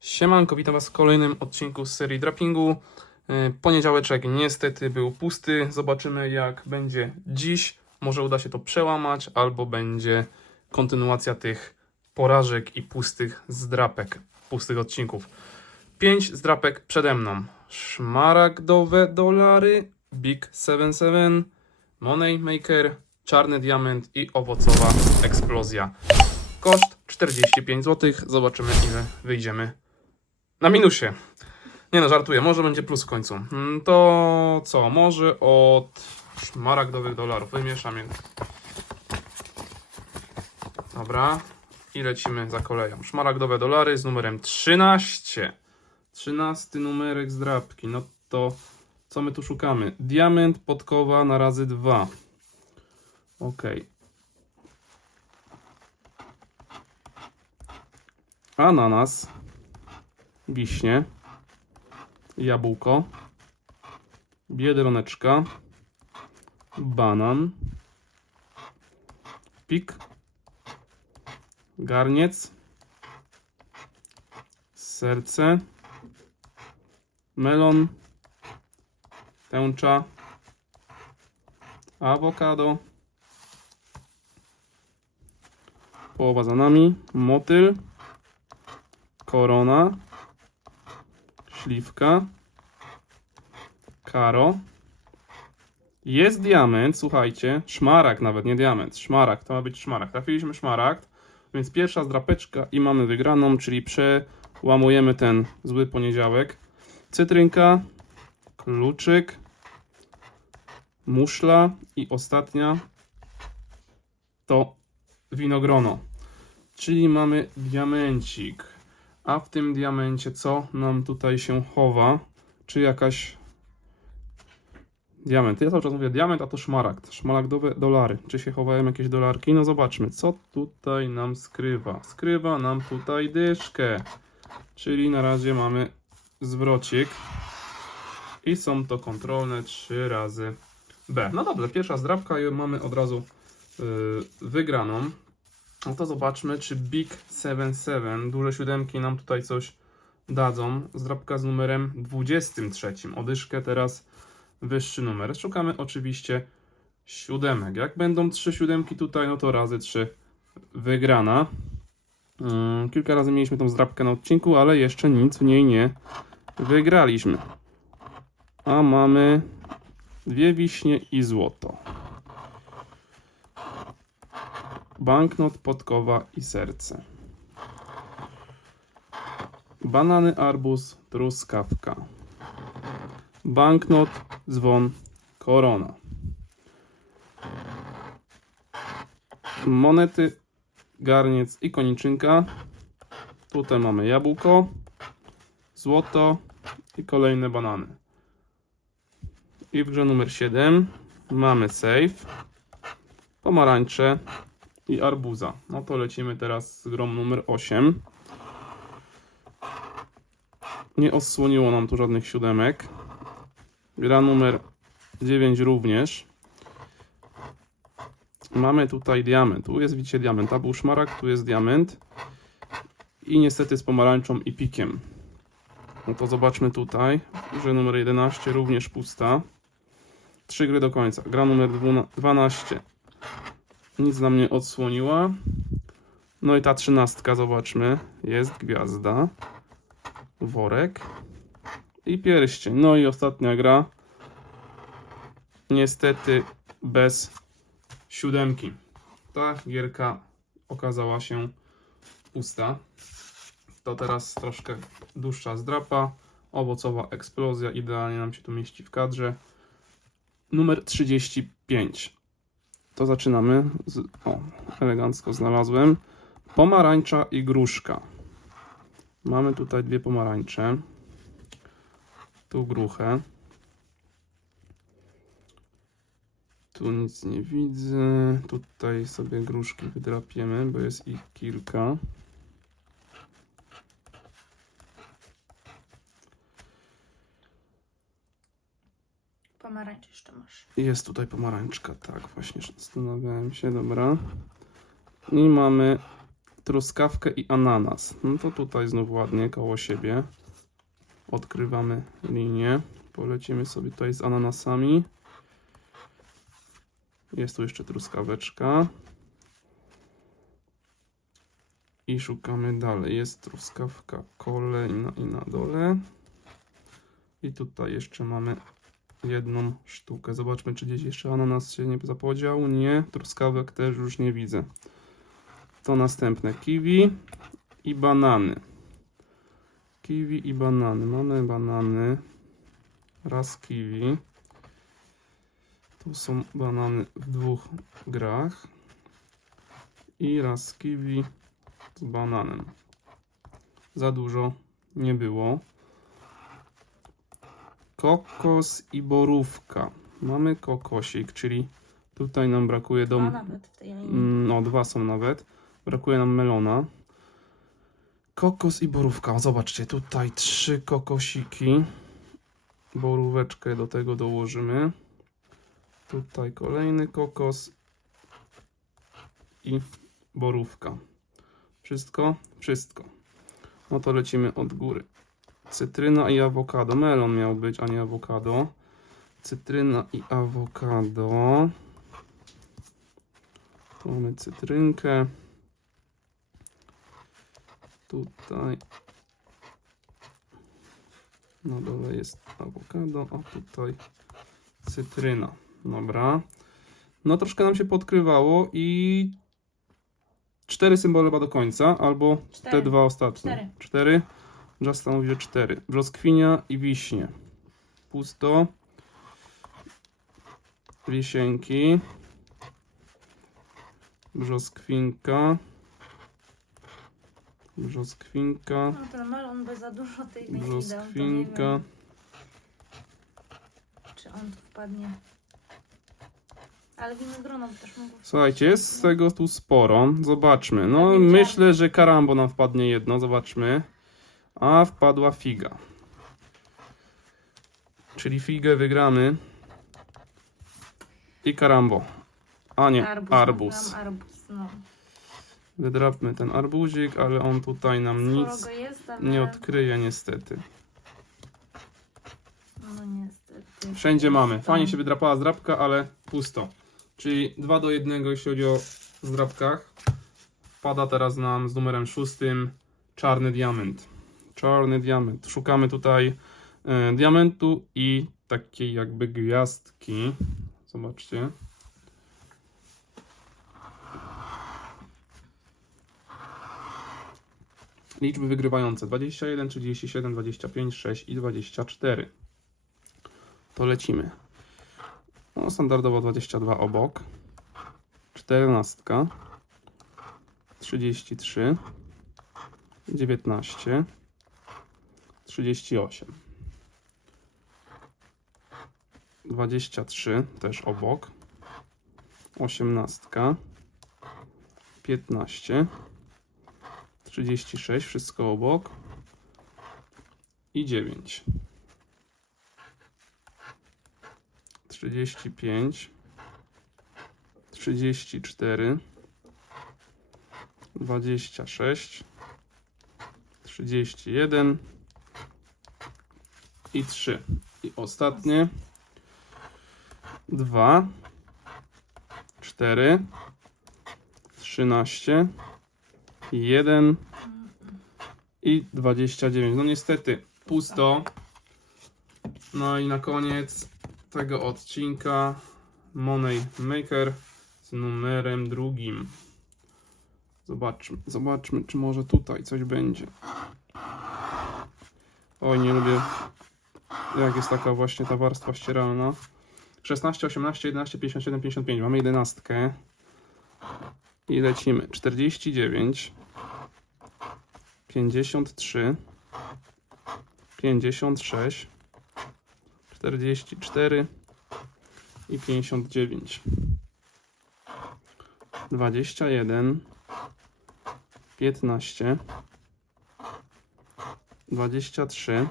Siemanko, witam Was w kolejnym odcinku z serii Drappingu. E, Poniedziałeczek niestety był pusty. Zobaczymy jak będzie dziś. Może uda się to przełamać, albo będzie kontynuacja tych porażek i pustych zdrapek, pustych odcinków. Pięć zdrapek przede mną. Szmaragdowe dolary, Big 77, Money Maker, czarny diament i owocowa eksplozja. Koszt 45 zł. Zobaczymy ile wyjdziemy na minusie. Nie no, żartuję, może będzie plus w końcu. Mm, To co, może od szmaragdowych dolarów. Wymieszam je. Dobra. I lecimy za koleją. Szmaragdowe dolary z numerem 13. 13 numerek z drapki. No to co my tu szukamy? Diament, podkowa na razy 2. Ok. Ananas wiśnie, jabłko, biedroneczka, banan, pik, garniec, serce, melon, tęcza, awokado, połowa za nami, motyl, korona, śliwka, karo. Jest diament, słuchajcie, szmaragd nawet, nie diament, szmaragd, to ma być szmaragd. Trafiliśmy szmaragd, więc pierwsza zdrapeczka i mamy wygraną, czyli przełamujemy ten zły poniedziałek. Cytrynka, kluczyk, muszla i ostatnia to winogrono. Czyli mamy diamencik. A w tym diamencie co nam tutaj się chowa? Czy jakaś. Diament. Ja cały czas mówię diament, a to szmaragd. Szmaragdowe dolary. Czy się chowają jakieś dolarki? No zobaczmy, co tutaj nam skrywa. Skrywa nam tutaj dyszkę. Czyli na razie mamy zwrocik. I są to kontrolne trzy razy B. No dobrze, pierwsza zdrabka mamy od razu yy, wygraną. No to zobaczmy, czy Big 77, duże siódemki nam tutaj coś dadzą. Zdrabka z numerem 23. Odyszkę teraz wyższy numer. Szukamy oczywiście siódemek. Jak będą trzy siódemki tutaj, no to razy trzy wygrana. Mm, Kilka razy mieliśmy tą zdrabkę na odcinku, ale jeszcze nic w niej nie wygraliśmy. A mamy dwie wiśnie i złoto. Banknot, podkowa i serce. Banany, arbuz, truskawka. Banknot, dzwon, korona. Monety, garniec i koniczynka. Tutaj mamy jabłko, złoto i kolejne banany. I w grze numer 7 mamy safe, pomarańcze, i arbuza. No to lecimy teraz z grą numer 8. Nie osłoniło nam tu żadnych siódemek. Gra numer 9 również. Mamy tutaj diament. Tu jest widzicie diament. A był szmaragd, tu jest diament. I niestety z pomarańczą i pikiem. No to zobaczmy tutaj. Grze numer 11 również pusta. Trzy gry do końca. Gra numer 12 nic nam nie odsłoniła. No i ta trzynastka, zobaczmy. Jest gwiazda. Worek. I pierścień. No i ostatnia gra. Niestety bez siódemki. Ta gierka okazała się pusta. To teraz troszkę dłuższa zdrapa. Owocowa eksplozja. Idealnie nam się tu mieści w kadrze. Numer 35 to zaczynamy. Z, o, elegancko znalazłem. Pomarańcza i gruszka. Mamy tutaj dwie pomarańcze. Tu gruchę. Tu nic nie widzę. Tutaj sobie gruszki wydrapiemy, bo jest ich kilka. Pomarańcz jeszcze masz. Jest tutaj pomarańczka, tak, właśnie zastanawiałem się, dobra. I mamy truskawkę i ananas. No to tutaj znów ładnie koło siebie. Odkrywamy linię. Polecimy sobie tutaj z ananasami. Jest tu jeszcze truskaweczka. I szukamy dalej. Jest truskawka kolejna i na dole. I tutaj jeszcze mamy jedną sztukę. Zobaczmy, czy gdzieś jeszcze ananas się nie zapodział. Nie, truskawek też już nie widzę. To następne kiwi i banany. Kiwi i banany. Mamy banany. Raz kiwi. Tu są banany w dwóch grach. I raz kiwi z bananem. Za dużo nie było. Kokos i borówka. Mamy kokosik, czyli tutaj nam brakuje do. A nawet w tej linii. Mm, No, dwa są nawet. Brakuje nam melona. Kokos i borówka. O, zobaczcie, tutaj trzy kokosiki. Boróweczkę do tego dołożymy. Tutaj kolejny kokos i borówka. Wszystko? Wszystko. No to lecimy od góry. Cytryna i awokado. Melon miał być, a nie awokado. Cytryna i awokado. Tu mamy cytrynkę. Tutaj na dole jest awokado, a tutaj cytryna. Dobra. No troszkę nam się podkrywało i cztery symbole chyba do końca, albo te Cztery. dwa ostatnie. Cztery. Cztery. Mówi, że cztery. Brzoskwinia i wiśnie. Pusto. Wisienki. Brzoskwinka. Brzoskwinka. No ten melon by za dużo tej linii dał, to nie Brzoskwinka. wiem, czy on tu wpadnie. Ale winogrono by też mogło Słuchajcie, jest z tego tu sporo. Zobaczmy. No, myślę, że karambo nam wpadnie jedno. Zobaczmy. A wpadła figa. Czyli figę wygramy. I karambo. A nie, Arbuz. arbuz. Arbuz, no. Wydrapmy ten arbuzik, ale on tutaj nam Sporo nic jest, ale... nie odkryje niestety. No niestety. Wszędzie mamy. Fajnie się wydrapała zdrapka, ale pusto. Czyli 2 do 1, jeśli chodzi o zdrapkach. Pada teraz nam z numerem szóstym czarny diament. Czarny diament. Szukamy tutaj e, diamentu i takiej jakby gwiazdki. Zobaczcie. Liczby wygrywające 21, 37, 25, 6 i 24 to lecimy. No, standardowo 22 obok. 14. 33. 19. 38. 23 też obok. 18. 15. 36 wszystko obok. I 9. 35, 34, 26, 31 i 3. I ostatnie 2, 4, 13, 1 i 29. No niestety pusto. No i na koniec tego odcinka Money Maker z numerem drugim. Zobaczmy, zobaczmy, czy może tutaj coś będzie. Oj, nie lubię, jak jest taka właśnie ta warstwa ścieralna. 16, 18, 11, 57, 55. Mamy 11. I lecimy. 49, 53, 56, 44 i 59. 21, 15, 23,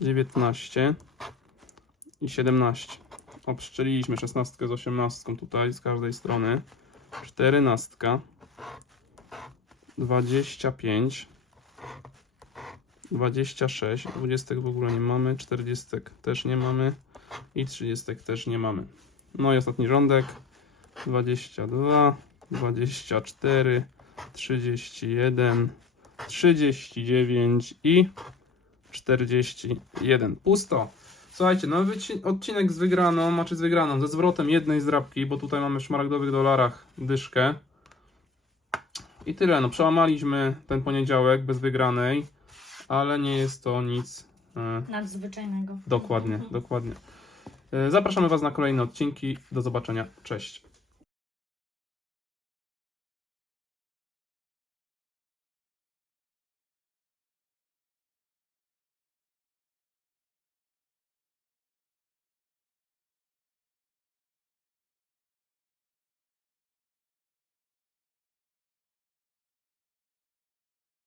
19 i 17. Obszczeliliśmy 16 z 18 tutaj z każdej strony. 14, 25, 26, 20 w ogóle nie mamy, 40 też nie mamy i 30 też nie mamy. No i ostatni rządek 22, 24, 31, 39 i 41. Pusto. Słuchajcie, no wyci- odcinek z wygraną, znaczy z wygraną, ze zwrotem jednej zdrabki, bo tutaj mamy w szmaragdowych dolarach dyszkę. I tyle, no przełamaliśmy ten poniedziałek bez wygranej, ale nie jest to nic e, Nadzwyczajnego. dokładnie, dokładnie. E, Zapraszamy Was na kolejne odcinki. Do zobaczenia. Cześć.